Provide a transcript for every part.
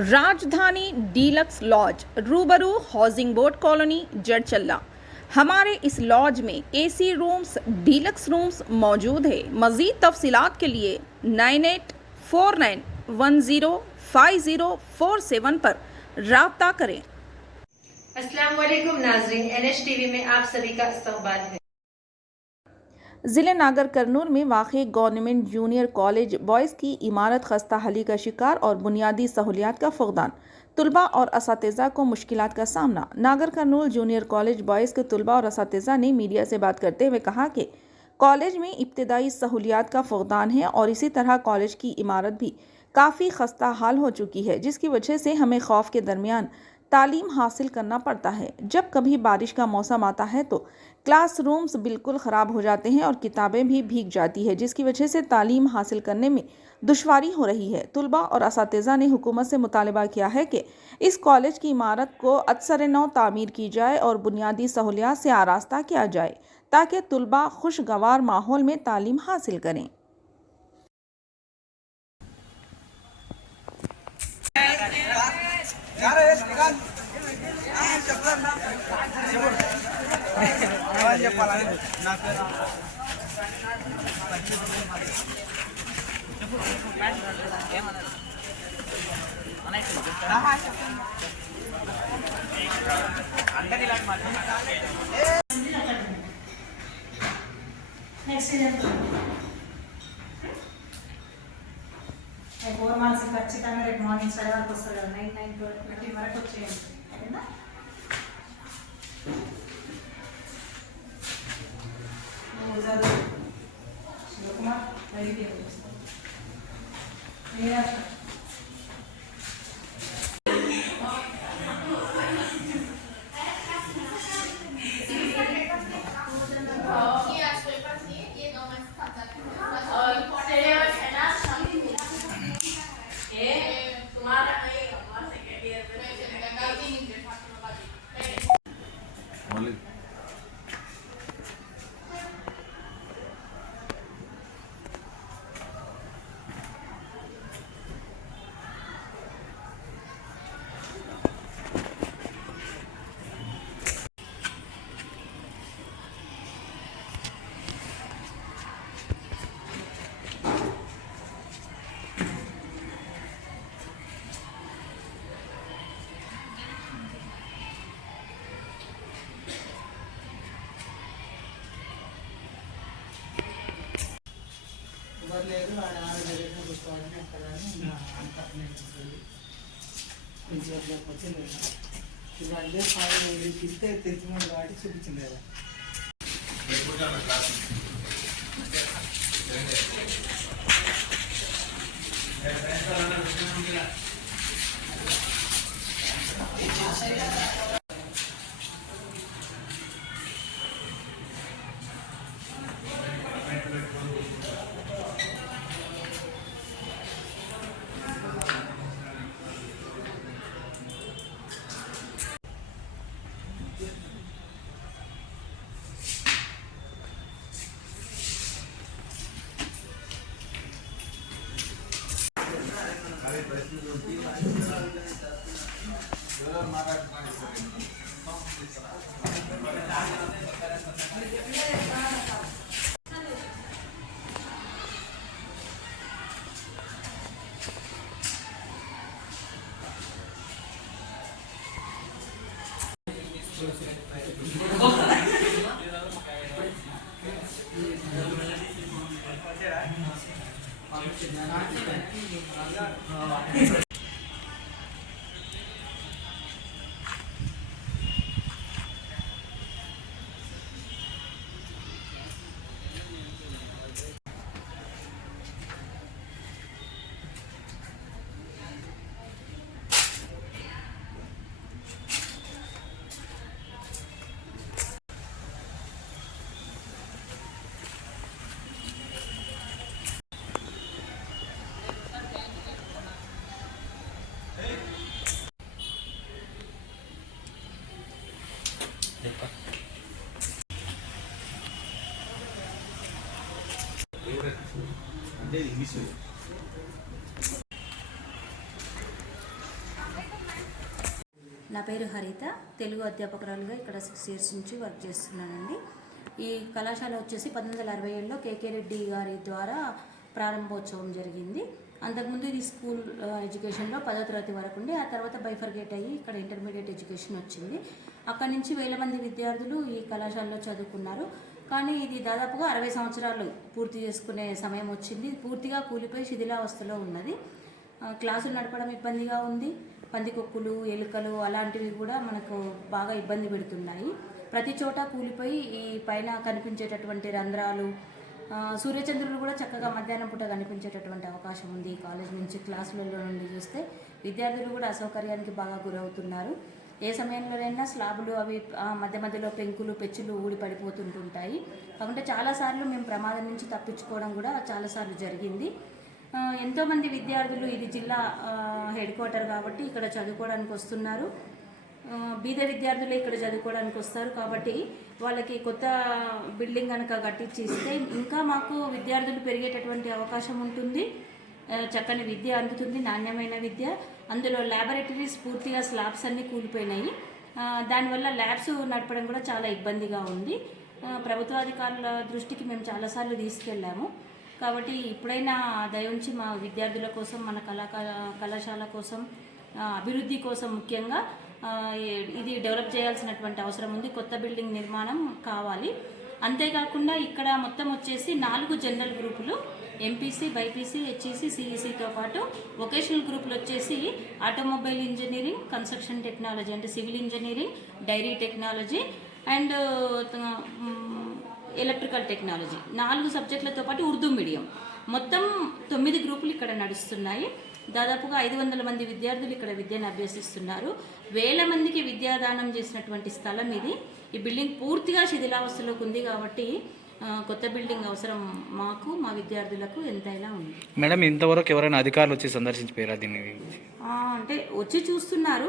राजधानी deluxe laws रूबरू housing board colony Jadcherla. हमारे इस लॉज में एसी रूम्स डीलक्स रूम्स मौजूद है। मज़ीद तफसीलात के लिए 9849105047 पर राब्ता करें। अस्सलाम वालेकुम नाज़रीन, NH टीवी में आप सभी का इस्तकबाल है। ज़िले नागर कर्नूल में वाक़ई गवर्नमेंट जूनियर कॉलेज बॉयज़ की इमारत खस्ता हाली का शिकार और बुनियादी सहूलियात का फुक़दान। तुलबा और असातिज़ा को मुश्किलात का सामना। नागर कर्नूल जूनियर कॉलेज बॉयज़ के तुलबा और असातिज़ा ने मीडिया से बात करते हुए कहा कि कॉलेज में इब्तदाई सहूलियात का फुक़दान है और इसी तरह कॉलेज की इमारत भी काफ़ी खस्ता हाल हो चुकी है, जिसकी वजह से हमें खौफ के दरमियान तालीम हासिल करना पड़ता है। जब कभी बारिश का मौसम आता है तो क्लासरूम्स बिल्कुल ख़राब हो जाते हैं और किताबें भी भीग जाती है, जिसकी वजह से तालीम हासिल करने में दुश्वारी हो रही है। तुलबा और असातिज़ा ने हुकूमत से मुतालबा किया है कि इस कॉलेज की इमारत को अदसर नौ तामीर की जाए और बुनियादी सहूलियात से आरास्ता किया जाए ताकि तुलबा खुशगवार माहौल में तालीम हासिल करें। రేపు 4 మార్క్స్ ఖచ్చితంగా రేపు మార్నింగ్ స్టడీ వరకు వస్తారు కదా, 9 వరకు వచ్చేయండి. ఓకేనా? నువ్వు చదువు శివకుమార్ బయటికి వస్తావు. లేదు వాడు ఆరోగ్యం చూసుకోవాలని అక్కడ వచ్చింది కదా. ఇప్పుడు అదే ఫైవ్ ఇస్తే తెలిసిన వాటి చూపించింది కదా. అంటే ఇంగ్లీష్ నా పేరు హరిత, తెలుగు అధ్యాపకురాలుగా ఇక్కడ 6 ఇయర్స్ నుంచి వర్క్ చేస్తున్నానండి. ఈ కళాశాల వచ్చేసి 1967లో కేకే రెడ్డి గారి ద్వారా ప్రారంభోత్సవం జరిగింది. అంతకుముందు ఇది స్కూల్ ఎడ్యుకేషన్లో 10వ తరగతి వరకు ఉండి, ఆ తర్వాత బైఫర్గేట్ అయ్యి ఇక్కడ ఇంటర్మీడియట్ ఎడ్యుకేషన్ వచ్చింది. అక్కడి నుంచి వేల మంది విద్యార్థులు ఈ కళాశాలలో చదువుకున్నారు. కానీ ఇది దాదాపుగా 60 సంవత్సరాలు పూర్తి చేసుకునే సమయం వచ్చింది. పూర్తిగా కూలిపోయి శిథిలావస్థలో ఉన్నది. క్లాసులు నడపడం ఇబ్బందిగా ఉంది. పందికొక్కులు, ఎలుకలు అలాంటివి కూడా మనకు బాగా ఇబ్బంది పెడుతున్నాయి. ప్రతి చోట కూలిపోయి ఈ పైన కనిపించేటటువంటి రంధ్రాలు, సూర్యచంద్రులు కూడా చక్కగా మధ్యాహ్నం పూట కనిపించేటటువంటి అవకాశం ఉంది. ఈ కాలేజ్ నుంచి క్లాసులలో నుండి చూస్తే విద్యార్థులు కూడా అసౌకర్యానికి బాగా గురవుతున్నారు. ఏ సమయంలోనైనా స్లాబులు అవి మధ్య మధ్యలో పెంకులు, పెచ్చులు ఊడి పడిపోతుంటుంటాయి. కాబట్టి చాలాసార్లు మేము ప్రమాదం నుంచి తప్పించుకోవడం కూడా చాలాసార్లు జరిగింది. ఎంతోమంది విద్యార్థులు, ఇది జిల్లా హెడ్ క్వార్టర్ కాబట్టి ఇక్కడ చదువుకోవడానికి వస్తున్నారు. బీద విద్యార్థులే ఇక్కడ చదువుకోవడానికి వస్తారు. కాబట్టి వాళ్ళకి కొత్త బిల్డింగ్ కనుక కట్టించి ఇస్తే ఇంకా మాకు విద్యార్థులు పెరిగేటటువంటి అవకాశం ఉంటుంది. చక్కని విద్య అందుతుంది, నాణ్యమైన విద్య. అందులో ల్యాబొరేటరీస్ పూర్తిగా స్లాబ్స్ అన్నీ కూలిపోయినాయి. దానివల్ల ల్యాబ్స్ నడపడం కూడా చాలా ఇబ్బందిగా ఉంది. ప్రభుత్వాధికారుల దృష్టికి మేము చాలాసార్లు తీసుకెళ్ళాము. కాబట్టి ఇప్పుడైనా దయ ఉంచి మా విద్యార్థుల కోసం, మన కళాశాల కోసం, అభివృద్ధి కోసం ముఖ్యంగా ఇది డెవలప్ చేయాల్సినటువంటి అవసరం ఉంది. కొత్త బిల్డింగ్ నిర్మాణం కావాలి. అంతేకాకుండా ఇక్కడ మొత్తం వచ్చేసి 4 జనరల్ గ్రూపులు, ఎంపీసీ, బైపీసీ, హెచ్ఈసీ, సిఈసీతో పాటు వొకేషనల్ గ్రూపులు వచ్చేసి ఆటోమొబైల్ ఇంజనీరింగ్, కన్స్ట్రక్షన్ టెక్నాలజీ అంటే civil engineering, dairy technology and electrical technology 4 సబ్జెక్టులతో పాటు ఉర్దూ మీడియం మొత్తం 9 గ్రూపులు ఇక్కడ నడుస్తున్నాయి. దాదాపుగా 500 మంది విద్యార్థులు ఇక్కడ విద్యను అభ్యసిస్తున్నారు. వేల మందికి విద్యాదానం చేసినటువంటి స్థలం ఇది. ఈ బిల్డింగ్ పూర్తిగా శిథిలావస్థలోకి ఉంది కాబట్టి కొత్త బిల్డింగ్ అవసరం మాకు, మా విద్యార్థులకు ఎంతైనా ఉంది. మేడం, ఇంతవరకు ఎవరైనా అధికారులు వచ్చి సందర్శించిపోయారా దీన్ని? అంటే వచ్చి చూస్తున్నారు,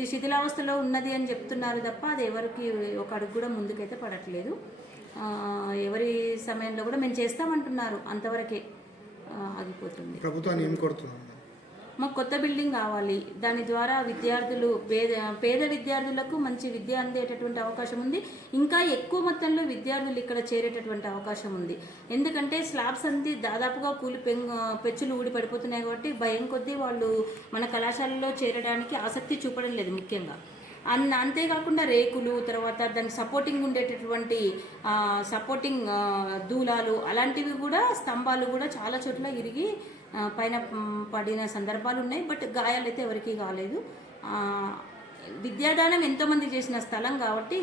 ఈ శిథిలావస్థలో ఉన్నది అని చెప్తున్నారు తప్ప అది ఎవరికి ఒక అడుగు కూడా ముందుకైతే పడట్లేదు. ఎవరి సమయంలో కూడా మేము చేస్తామంటున్నారు, అంతవరకే ఆగిపోతుంది. ప్రభుత్వాన్ని ఏం కోరుతున్నాం? మాకు కొత్త బిల్డింగ్ కావాలి. దాని ద్వారా విద్యార్థులు, పేద విద్యార్థులకు మంచి విద్య అందేటటువంటి అవకాశం ఉంది. ఇంకా ఎక్కువ మొత్తంలో విద్యార్థులు ఇక్కడ చేరేటటువంటి అవకాశం ఉంది. ఎందుకంటే స్లాబ్స్ అంతా దాదాపుగా పెచ్చులు ఊడి పడిపోతున్నాయి కాబట్టి భయం కొద్దీ వాళ్ళు మన కళాశాలలో చేరడానికి ఆసక్తి చూపడం లేదు ముఖ్యంగా. అంతేకాకుండా రేకులు, తర్వాత దానికి సపోర్టింగ్ ఉండేటటువంటి సపోర్టింగ్ దూలాలు అలాంటివి కూడా, స్తంభాలు కూడా చాలా చోట్ల ఇరిగి పైన పడిన సందర్భాలు ఉన్నాయి. బట్ గాయాలు అయితే ఎవరికీ కాలేదు. విద్యాదానం ఎంతోమంది చేసిన స్థలం కాబట్టి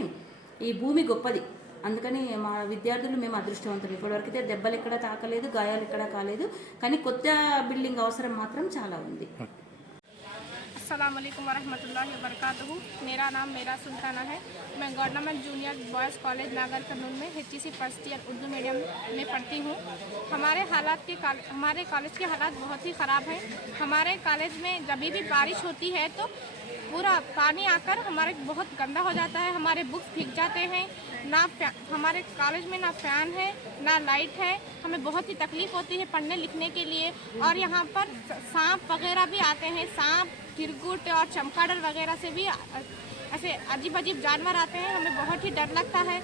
ఈ భూమి గొప్పది. అందుకని మా విద్యార్థులు మేము అదృష్టవంతులు. ఇప్పటివరకు అయితే దెబ్బలు ఎక్కడ తాకలేదు, గాయాలు ఎక్కడ కాలేదు. కానీ కొత్త బిల్డింగ్ అవసరం మాత్రం చాలా ఉంది. अस्सलाम वालेकुम वरहमतुल्लाहि वबरकातुहू। मेरा नाम मेरा सुल्ताना है। मैं गवर्नमेंट जूनियर बॉयज़ कॉलेज नागर कर्नूल में HEC first year Urdu medium में पढ़ती हूँ। हमारे कॉलेज के हालात बहुत ही ख़राब हैं। हमारे कॉलेज में जब भी बारिश होती है तो पूरा पानी आकर हमारे बहुत गंदा हो जाता है। हमारे बुक्स भीग जाते हैं। हमारे कॉलेज में ना फ़ैन है ना लाइट है। हमें बहुत ही तकलीफ़ होती है पढ़ने लिखने के लिए। और यहाँ पर सांप वगैरह भी आते हैं। सांप, गिरगुट और चमगादड़ वगैरह से भी ऐसे अजीब अजीब जानवर आते हैं। हमें बहुत ही डर लगता है।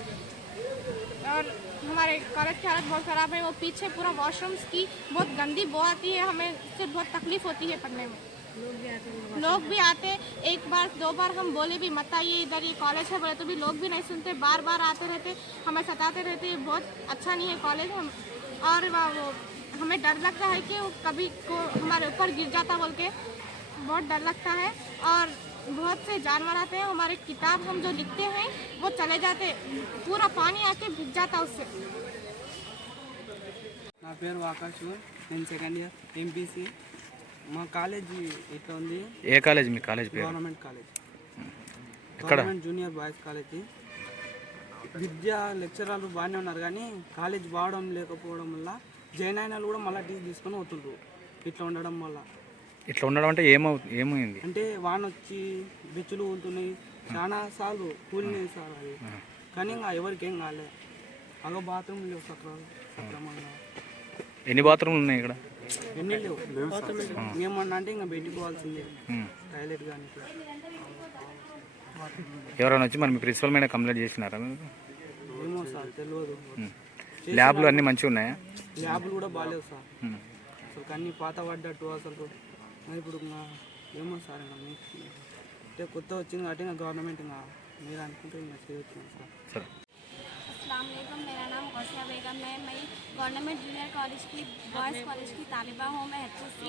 और हमारे कॉलेज की हालत बहुत ख़राब है। वो पीछे पूरा वॉशरूम्स की बहुत गंदी बो आती है। हमें इससे बहुत तकलीफ़ होती है पढ़ने में। लोग भी आते, एक बार 2 बार हम बोले भी मत आइए इधर, ये कॉलेज है बोले तो भी लोग भी नहीं सुनते। बार बार आते रहते, हमें सताते रहते। बहुत अच्छा नहीं है कॉलेज। और वो हमें डर लगता है कि वो कभी को हमारे ऊपर गिर जाता बोल के बहुत डर लगता है। और बहुत से जानवर आते हैं। हमारे किताब हम जो लिखते हैं वो चले जाते, पूरा पानी आके भीग जाता उससे। నా పేరు ఆకాష్, నేను సెకండ్ ఇయర్ ఎంపీసీ. మా కాలేజీ ఇట్లా ఉంది. ఏ కాలేజ్ మీ కాలేజ్ పేరు? గవర్నమెంట్ కాలేజ్, ఎక్కడ? Government junior boys college. విద్యా లెక్చరర్లు బాగానే ఉన్నారు కానీ కాలేజ్ బాగడం లేకపోవడం వల్ల జైనాయనాలు కూడా మళ్ళీ టీసీ తీసుకొని పోతుండ్రు. ఇట్లా ఉండడం వల్ల. ఇట్లా ఉండడం అంటే ఏమైంది అంటే వాన వచ్చి బెచ్చులు ఊలుతున్నాయి, చాలా సార్లు కూలినాయి సార్ అది. కానీ ఇంకా ఎవరికి ఏం కాలే. అదో బాత్రూమ్ లేవు సక్రమంగా. ఎన్ని బాత్రూమ్లు ఉన్నాయి ఇక్కడ? ఎన్ని లేవు. ఏమన్నా అంటే ఇంకా పెట్టుకోవాల్సిందే టాయిలెట్ కానీ. ఎవరైనా వచ్చి మరి మీ ప్రిన్సిపల్ మీద కంప్లైంట్ చేసినారా మీరు? ఏమో సార్ తెలియదు. ల్యాబ్లు అన్నీ మంచిగా ఉన్నాయా? ల్యాబ్లు కూడా బాగాలేవు సార్. ఉమ్. అసలు అన్నీ పాత పడ్డట్టు అసలు. ఇప్పుడు ఏమో సార్ ఇంకా అంటే కొత్త వచ్చింది కాబట్టి ఇంకా గవర్నమెంట్ ఇంకా మీరు అనుకుంటే ఇంకా చేయొచ్చు సార్. సరే. अस्सलाम वालेकुम, मेरा नाम गौसिया बेगम है। मैं गवर्नमेंट जूनियर कॉलेज की बॉयज़ कॉलेज की तालिबा हूँ। मैं HSC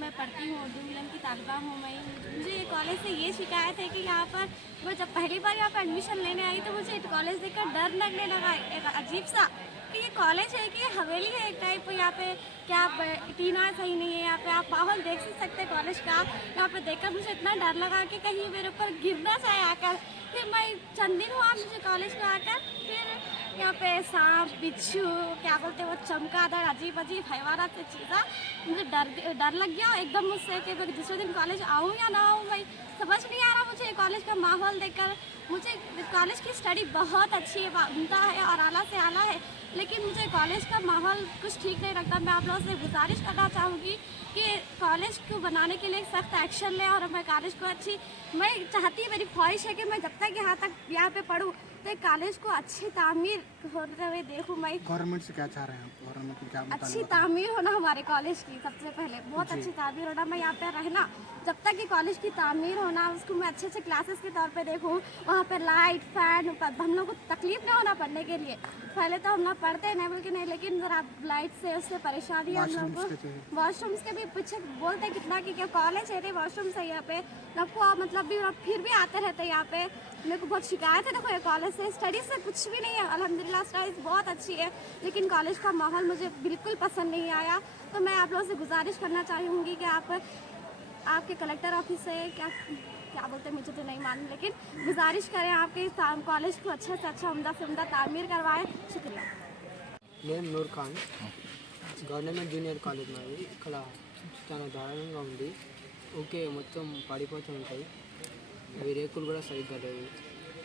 में पढ़ती हूँ, उर्दू मीडियम की तालिबा हूँ मैं। मुझे कॉलेज से ये शिकायत है कि यहाँ पर मैं जब पहली बार यहाँ पर एडमिशन लेने आई तो मुझे कॉलेज देखकर डर लगने लगा, एक अजीब सा कि ये कॉलेज है कि हवेली है एक टाइप। यहाँ पे क्या टीना सही नहीं है, यहाँ पे आप माहौल देख सकते हैं कॉलेज का। यहाँ पे देखकर मुझे इतना डर लगा कि कहीं मेरे ऊपर गिरना चाहे आकर। फिर मैं चंद दिन हुआ मुझे कॉलेज में आकर, फिर यहाँ पे सांप बिच्छू क्या बोलते हैं वो चमगादड़ अजीब अजीब हैवानात से चीज़ा मुझे डर लग गया एकदम मुझसे कि मैं दूसरे दिन कॉलेज आऊँ या ना आऊँ। मैं समझ नहीं आ रहा मुझे कॉलेज का माहौल देखकर। मुझे कॉलेज की स्टडी बहुत अच्छी है, उम्दा है और आला से आला है, लेकिन मुझे कॉलेज का माहौल कुछ ठीक नहीं लगता। मैं आप लोगों से गुजारिश करना चाहूँगी कि कॉलेज को बनाने के लिए सख्त एक्शन लें और मैं कॉलेज को अच्छी, मैं चाहती हूँ, मेरी ख्वाहिश है कि मैं जब तक यहाँ पे पढूँ तो कॉलेज को अच्छी तामीर होते हुए देखूँ। मैं गवर्नमेंट से क्या चाह रहे हैं आप? गवर्नमेंट को क्या अच्छी तामीर होना हमारे कॉलेज की सबसे पहले बहुत अच्छी तामीर होना। मैं यहाँ पे रहना जब तक कि कॉलेज की तामीर होना, उसको मैं अच्छे अच्छे क्लासेस के तौर पे देखूँ। वहाँ पे लाइट फैन, हम लोग को तकलीफ नहीं होना पढ़ने के लिए। पहले तो हम लोग पढ़ते नहीं बल्कि नहीं, लेकिन जरा लाइट से उससे परेशानी हम लोग को। वॉशरूम्स के भी पीछे बोलते कितना कि क्या कॉलेज है थे वॉशरूम्स है यहाँ पे सबको, मतलब भी फिर भी आते रहते यहाँ पे। मेरे को बहुत शिकायत है देखो ये कॉलेज से, स्टडीज से कुछ भी नहीं है। अल्हम्दुलिल्लाह स्टडीज बहुत अच्छी है, लेकिन कॉलेज का माहौल मुझे बिल्कुल पसंद नहीं आया। तो मैं आप लोगों से गुजारिश करना चाहूँगी कि आपके कलेक्टर ऑफिस से क्या बोलते हैं मुझे तो नहीं मालूम, लेकिन गुजारिश करें आपके कॉलेज को अच्छे से अच्छा उम्दा से उम्दा तामीर करवाएं। शुक्रिया। నేను Noor Khan, government junior college మాది. ఇక్కడ చాలా దారుణంగా ఉంది. ఓకే మొత్తం పడిపోతూ ఉంటాయి, అవి రేకులు కూడా సరిగ్గా లేవు,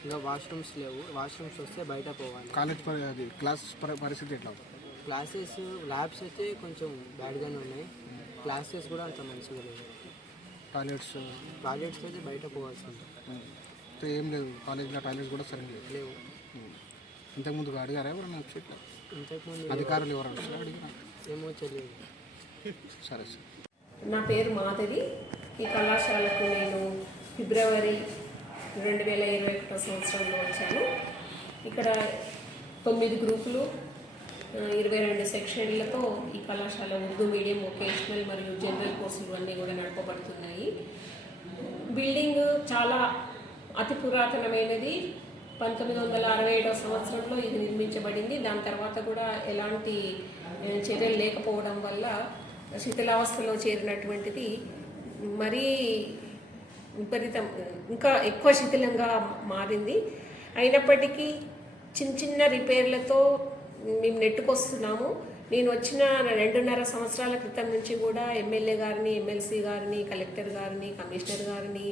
ఇంకా వాష్రూమ్స్ లేవు. వాష్రూమ్స్ వస్తే బయట పోవాలి. కాలేజ్ క్లాస్ పరిస్థితి ఎట్లా? క్లాసెస్ ల్యాబ్స్ అయితే కొంచెం బ్యాడ్గానే ఉన్నాయి, క్లాసెస్ కూడా అంత మంచిగా లేవు. టాయిలెట్స్ అయితే బయట పోవాల్సి ఉంటుంది. ఏం లేదు కాలేజ్లో, టాయిలెట్స్ కూడా సరిగ్గా లేవు. ఇంతకుముందు అడిగారా ఎవరన్నా వచ్చి? ఇంతకుముందు అధికారులు ఎవరైనా వచ్చి అడిగినా? ఏమో తెలియదు. సరే సార్. నా పేరు మాధవి. ఈ కళాశాలకు నేను ఫిబ్రవరి 2021 సంవత్సరంలో వచ్చాను. ఇక్కడ 9 గ్రూపులు 22 సెక్షన్లతో ఈ కళాశాల ఉర్దూ మీడియం, వొకేషనల్ మరియు జనరల్ కోర్సులు అన్నీ కూడా నడపబడుతున్నాయి. బిల్డింగ్ చాలా అతి పురాతనమైనది. 1967 సంవత్సరంలో ఇది నిర్మించబడింది. దాని తర్వాత కూడా ఎలాంటి చర్యలు లేకపోవడం వల్ల శిథిలావస్థలో చేరినటువంటిది మరీ విపరీతం, ఇంకా ఎక్కువ శిథిలంగా మారింది. అయినప్పటికీ చిన్న చిన్న రిపేర్లతో మేము నెట్టుకొస్తున్నాము. నేను వచ్చిన 2.5 సంవత్సరాల క్రితం నుంచి కూడా ఎమ్మెల్యే గారిని, ఎమ్మెల్సీ గారిని, కలెక్టర్ గారిని, కమిషనర్ గారిని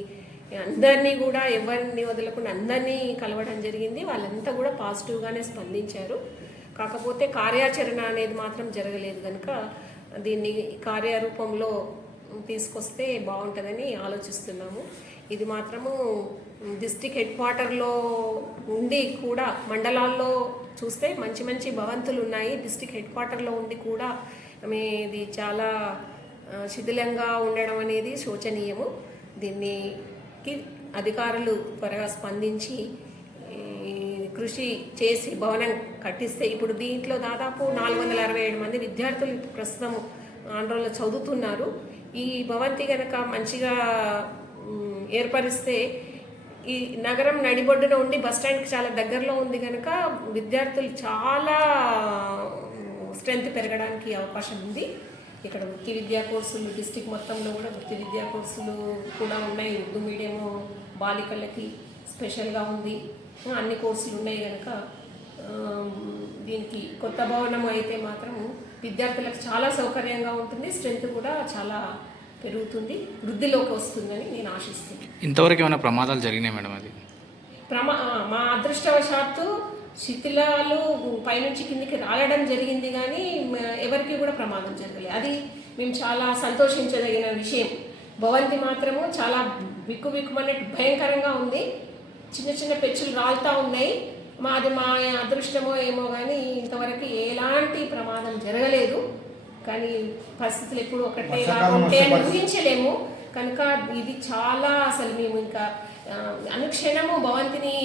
అందరినీ కూడా ఎవరిని వదలకుండా అందరినీ కలవడం జరిగింది. వాళ్ళంతా కూడా పాజిటివ్గానే స్పందించారు. కాకపోతే కార్యాచరణ అనేది మాత్రం జరగలేదు కనుక దీన్ని కార్యరూపంలో తీసుకొస్తే బాగుంటుందని ఆలోచిస్తున్నాము. ఇది మాత్రము డిస్ట్రిక్ట్ హెడ్ క్వార్టర్లో ఉండి కూడా మండలాల్లో చూస్తే మంచి మంచి భవంతులు ఉన్నాయి. డిస్ట్రిక్ట్ హెడ్ క్వార్టర్లో ఉండి కూడా ఇది చాలా శిథిలంగా ఉండడం అనేది శోచనీయము. దీనికి అధికారులు త్వరగా స్పందించి కృషి చేసి భవనం కట్టిస్తే, ఇప్పుడు దీంట్లో దాదాపు 467 మంది విద్యార్థులు ప్రస్తుతం ఆంధ్రలో చదువుతున్నారు. ఈ భవంతి కనుక మంచిగా ఏర్పరిస్తే ఈ నగరం నడిబొడ్డున ఉండి బస్టాండ్కి చాలా దగ్గరలో ఉంది కనుక విద్యార్థులు చాలా స్ట్రెంత్ పెరగడానికి అవకాశం ఉంది. ఇక్కడ వృత్తి విద్యా కోర్సులు డిస్ట్రిక్ట్ మొత్తంలో కూడా వృత్తి విద్యా కోర్సులు కూడా ఉన్నాయి. ఉర్దూ మీడియం బాలికలకి స్పెషల్గా ఉంది, అన్ని కోర్సులు ఉన్నాయి కనుక దీనికి కొత్త భవనం అయితే మాత్రం విద్యార్థులకు చాలా సౌకర్యంగా ఉంటుంది, స్ట్రెంత్ కూడా చాలా పెరుగుతుంది, వృద్ధిలోకి వస్తుందని నేను ఆశిస్తున్నాను. ఇంతవరకు ఏమైనా ప్రమాదాలు జరిగినాయి మేడం? అది మా అదృష్టవశాత్తు శిథిలాలు పైనుంచి కిందికి రాలడం జరిగింది కానీ ఎవరికి కూడా ప్రమాదం జరగలేదు. అది మేము చాలా సంతోషించదగిన విషయం. భవంతి మాత్రము చాలా బిక్కుమన్నట్టు భయంకరంగా ఉంది. చిన్న చిన్న పెచ్చులు రాలుతూ ఉన్నాయి. మాది మా అదృష్టమో ఏమో కానీ ఇంతవరకు ఎలాంటి ప్రమాదం జరగలేదు. కానీ పరిస్థితులు ఎప్పుడు ఒకటే ఉంటే అని ఊహించలేము. కనుక ఇది చాలా అసలు మేము ఇంకా అనుక్షణము భవంతిని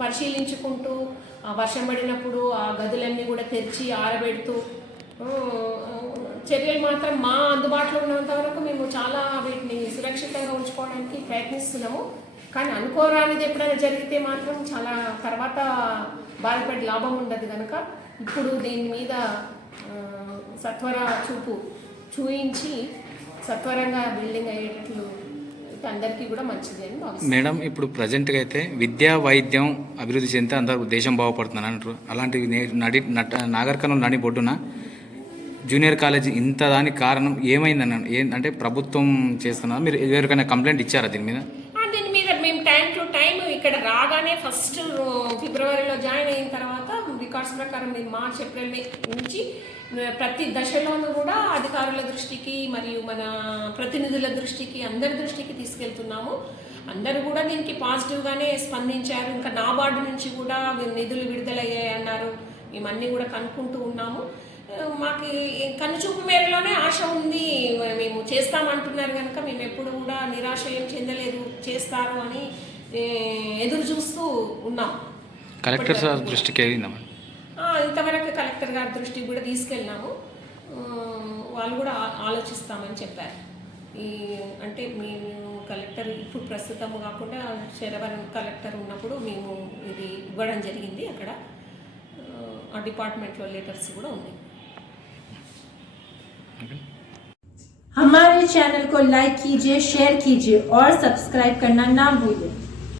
పరిశీలించుకుంటూ వర్షం పడినప్పుడు ఆ గదులన్నీ కూడా తెరిచి ఆరబెడుతూ చర్యలు మాత్రం మా అందుబాటులో ఉన్నంత వరకు మేము చాలా వీటిని సురక్షితంగా ఉంచుకోవడానికి ప్రయత్నిస్తున్నాము. కానీ అనుకోరానిది ఎప్పుడైనా జరిగితే మాత్రం చాలా తర్వాత బాధపడి లాభం ఉండదు. కనుక ఇప్పుడు దీని మీద సత్వర చూపు చూయించి సత్వరంగా బిల్డింగ్ అయ్యేటట్లు అందరికీ కూడా మంచిది అని భావిస్తున్నాను. మేడం, ఇప్పుడు ప్రజెంట్గా అయితే విద్యా వైద్యం అభివృద్ధి చెందితే అందరూ దేశం బాగుపడుతుందని అంటారు. అలాంటివి నాగర్ కర్నూలు నడి బొడ్డున జూనియర్ కాలేజ్ ఇంత దానికి కారణం ఏమైందని అంటే ప్రభుత్వం చేస్తున్నా మీరు ఎవరికైనా కంప్లైంట్ ఇచ్చారా దీని మీద? దీని మీద మేము టైం టు టైం ఇక్కడ రాగానే ఫస్ట్ ఫిబ్రవరిలో జాయిన్ అయిన తర్వాత రికార్డ్స్ ప్రకారం మేము మార్చ్ ఏప్రిల్ నుంచి ప్రతి దశలోనూ కూడా అధికారుల దృష్టికి మరియు మన ప్రతినిధుల దృష్టికి అందరి దృష్టికి తీసుకెళ్తున్నాము. అందరూ కూడా దీనికి పాజిటివ్గానే స్పందించారు. ఇంకా నాబార్డు నుంచి కూడా నిధులు విడుదలయ్యాయి అన్నారు. మేము అన్నీ కూడా కనుక్కుంటూ ఉన్నాము. మాకు కన్నుచూపు మేరలోనే ఆశ ఉంది. మేము చేస్తామంటున్నారు కనుక మేము ఎప్పుడు కూడా నిరాశ ఏం చెందలేదు, చేస్తారు అని ఎదురు చూస్తూ ఉన్నాం. కలెక్టర్ సార్ దృష్టికి వెళ్ళిందమ్మా? ఇంతవరకు కలెక్టర్ గారి దృష్టికి కూడా తీసుకెళ్ళినాము. వాళ్ళు కూడా ఆలోచిస్తామని చెప్పారు. అంటే మేము కలెక్టర్ ఇప్పుడు ప్రస్తుతం కాకుండా శరవరం కలెక్టర్ ఉన్నప్పుడు మేము ఇది ఇవ్వడం జరిగింది. అక్కడ ఆ డిపార్ట్మెంట్లో లెటర్స్ కూడా ఉన్నాయి. हमारे चैनल को लाइक कीजिए, शेयर कीजिए और सब्सक्राइब करना ना भूलिए।